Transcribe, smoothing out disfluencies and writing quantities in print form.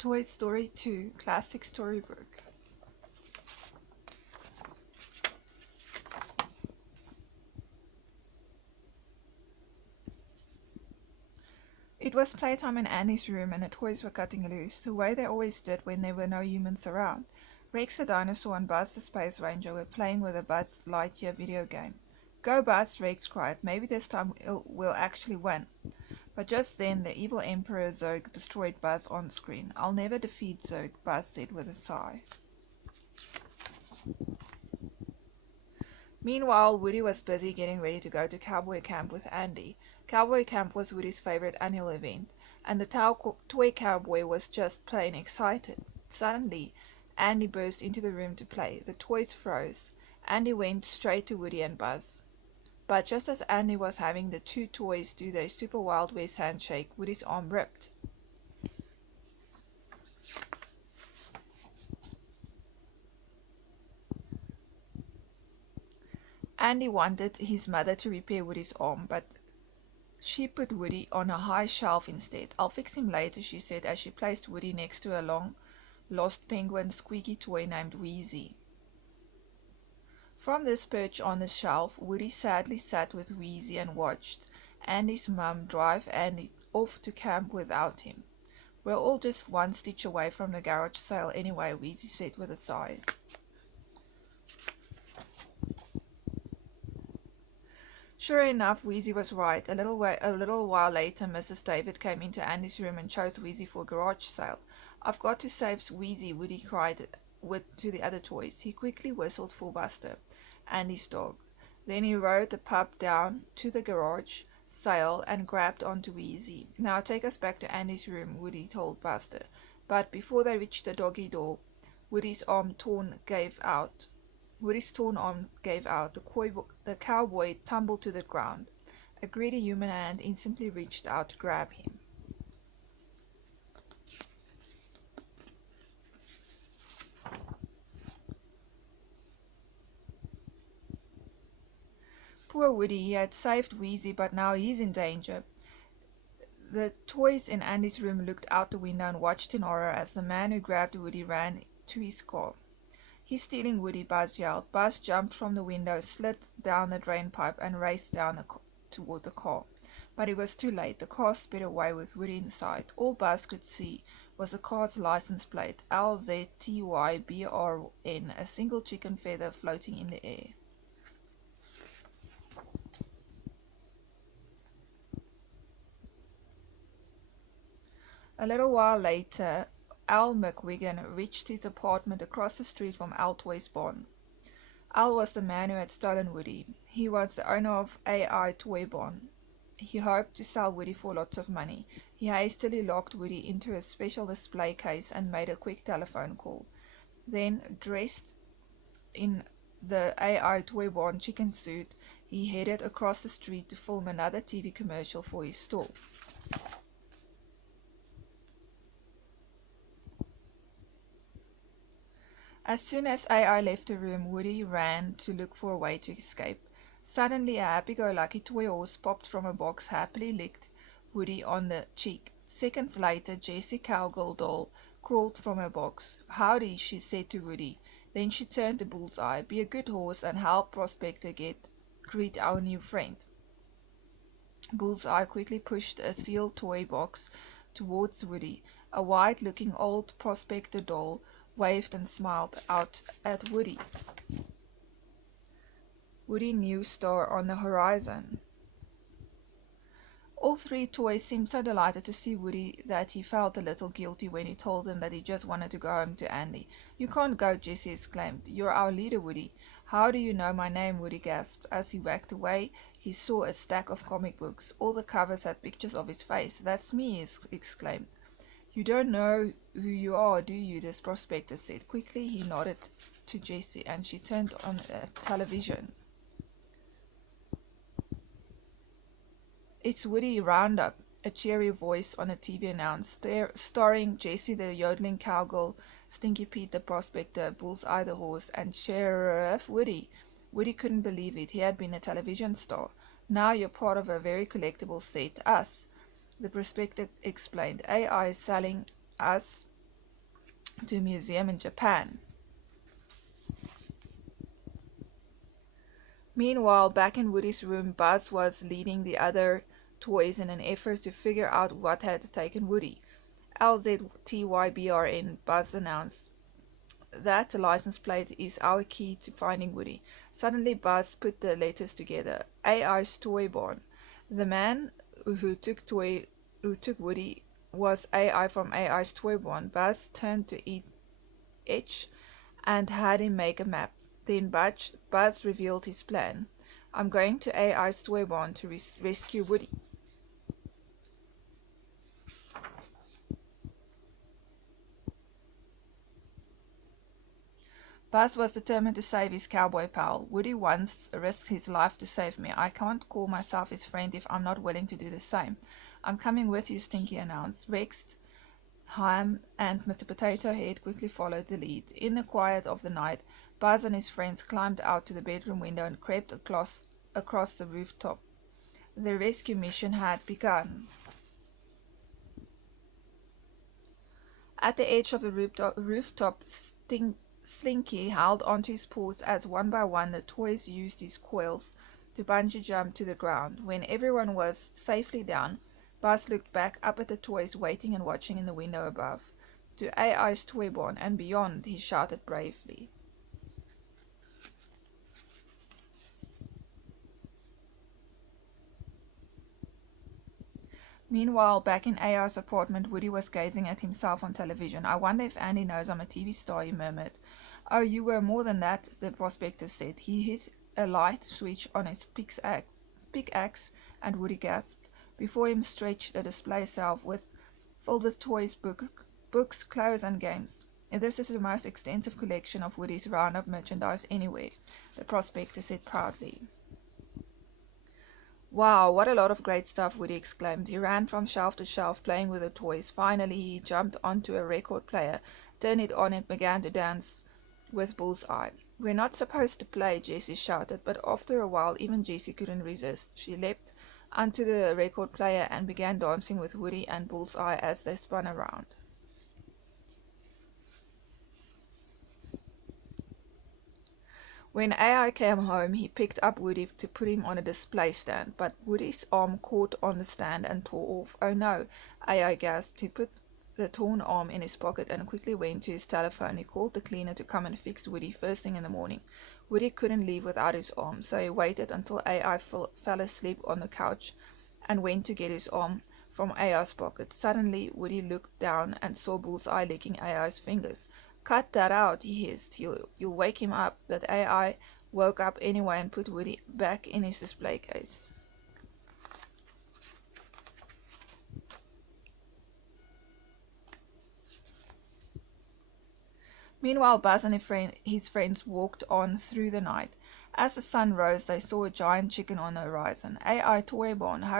Toy Story 2 Classic Storybook. It was playtime in Annie's room and the toys were cutting loose, the way they always did when there were no humans around. Rex the dinosaur and Buzz the space ranger were playing with a Buzz Lightyear video game. "Go Buzz!" Rex cried. "Maybe this time we'll actually win." But just then the evil Emperor Zurg destroyed Buzz on screen. "I'll never defeat Zurg," Buzz said with a sigh. Meanwhile, Woody was busy getting ready to go to Cowboy Camp with Andy. Cowboy Camp was Woody's favorite annual event, and the toy cowboy was just plain excited. Suddenly, Andy burst into the room to play. The toys froze. Andy went straight to Woody and Buzz. But just as Andy was having the two toys do their Super Wild West handshake, Woody's arm ripped. Andy wanted his mother to repair Woody's arm, but she put Woody on a high shelf instead. "I'll fix him later," she said as she placed Woody next to a long-lost penguin squeaky toy named Wheezy. From this perch on the shelf, Woody sadly sat with Wheezy and watched Andy's mum drive Andy off to camp without him. "We're all just one stitch away from the garage sale anyway," Wheezy said with a sigh. Sure enough, Wheezy was right. A little while later, Mrs. David came into Andy's room and chose Wheezy for a garage sale. "I've got to save Wheezy," Woody cried to the other toys. He quickly whistled for Buster, Andy's dog. Then he rode the pup down to the garage sale and grabbed onto Wheezy. "Now take us back to Andy's room," Woody told Buster. But before they reached the doggy door, Woody's torn arm gave out. The cowboy tumbled to the ground. A greedy human hand instantly reached out to grab him. Poor Woody, he had saved Wheezy, but now he's in danger. The toys in Andy's room looked out the window and watched in horror as the man who grabbed Woody ran to his car. "He's stealing Woody," Buzz yelled. Buzz jumped from the window, slid down the drain pipe, and raced down toward the car. But it was too late. The car sped away with Woody inside. All Buzz could see was the car's license plate, LZTYBRN, a single chicken feather floating in the air. A little while later, Al McGuigan reached his apartment across the street from Al Toy's barn. Al was the man who had stolen Woody. He was the owner of AI Toy Barn. He hoped to sell Woody for lots of money. He hastily locked Woody into a special display case and made a quick telephone call. Then, dressed in the AI Toy Barn chicken suit, he headed across the street to film another TV commercial for his store. As soon as AI left the room, Woody ran to look for a way to escape. Suddenly, a happy-go-lucky toy horse popped from a box, happily licked Woody on the cheek. Seconds later, Jessie Cowgirl doll crawled from her box. "Howdy," she said to Woody. Then she turned to Bullseye. "Be a good horse and help Prospector greet our new friend." Bullseye quickly pushed a sealed toy box towards Woody. A white-looking old Prospector doll waved and smiled out at Woody. Woody new star on the horizon. All three toys seemed so delighted to see Woody that he felt a little guilty when he told them that he just wanted to go home to Andy. "You can't go," Jessie exclaimed. "You're our leader, Woody." "How do you know my name?" Woody gasped. As he walked away, he saw a stack of comic books. All the covers had pictures of his face. "That's me," he exclaimed. "You don't know who you are, do you?" this prospector said. Quickly he nodded to Jessie, and she turned on a television. "It's Woody Roundup," a cheery voice on a TV announced, starring Jessie the yodeling cowgirl, Stinky Pete the prospector, Bullseye the horse, and Sheriff Woody. Woody couldn't believe it. He had been a television star. "Now you're part of a very collectible set, us," the prospector explained. "AI is selling us to a museum in Japan. Meanwhile, back in Woody's room, Buzz was leading the other toys in an effort to figure out what had taken Woody. LZTYBRN, Buzz announced. That license plate is our key to finding Woody. Suddenly Buzz put the letters together. AI's Toy Barn. The man who took Woody was AI from AI's Toy Barn. Buzz turned to Etch and had him make a map. Then Buzz revealed his plan. I'm going to AI's Toy Barn to rescue Woody. Buzz was determined to save his cowboy pal. Woody once risked his life to save me. I can't call myself his friend if I'm not willing to do the same. I'm coming with you, Stinky announced. Rex, Ham, and Mr. Potato Head quickly followed the lead. In the quiet of the night, Buzz and his friends climbed out to the bedroom window and crept across the rooftop. The rescue mission had begun. At the edge of the rooftop, Slinky held onto his paws as one by one the toys used his coils to bungee jump to the ground. When everyone was safely down, Buzz looked back up at the toys waiting and watching in the window above. To AI's Toy Barn and beyond, he shouted bravely. Meanwhile, back in AI's apartment, Woody was gazing at himself on television. I wonder if Andy knows I'm a TV star, he murmured. Oh, you were more than that, the prospector said. He hit a light switch on his pickaxe, and Woody gasped. Before him stretched a display shelf filled with toys, books, clothes, and games. This is the most extensive collection of Woody's roundup merchandise anywhere, the prospector said proudly. Wow, what a lot of great stuff, Woody exclaimed. He ran from shelf to shelf, playing with the toys. Finally, he jumped onto a record player, turned it on, and began to dance with Bullseye. We're not supposed to play, Jessie shouted, but after a while even Jessie couldn't resist. She leapt onto the record player and began dancing with Woody and Bullseye as they spun around. When AI came home, he picked up Woody to put him on a display stand, but Woody's arm caught on the stand and tore off. Oh no, AI gasped. He put the torn arm in his pocket and quickly went to his telephone. He called the cleaner to come and fix Woody first thing in the morning. Woody couldn't leave without his arm, so he waited until AI fell asleep on the couch and went to get his arm from AI's pocket. Suddenly, Woody looked down and saw Bullseye licking AI's fingers. Cut that out, he hissed. You'll wake him up. But AI woke up anyway and put Woody back in his display case. Meanwhile, Buzz and his friends walked on through the night. As the sun rose, they saw a giant chicken on the horizon. AI Toy Barn, hurry!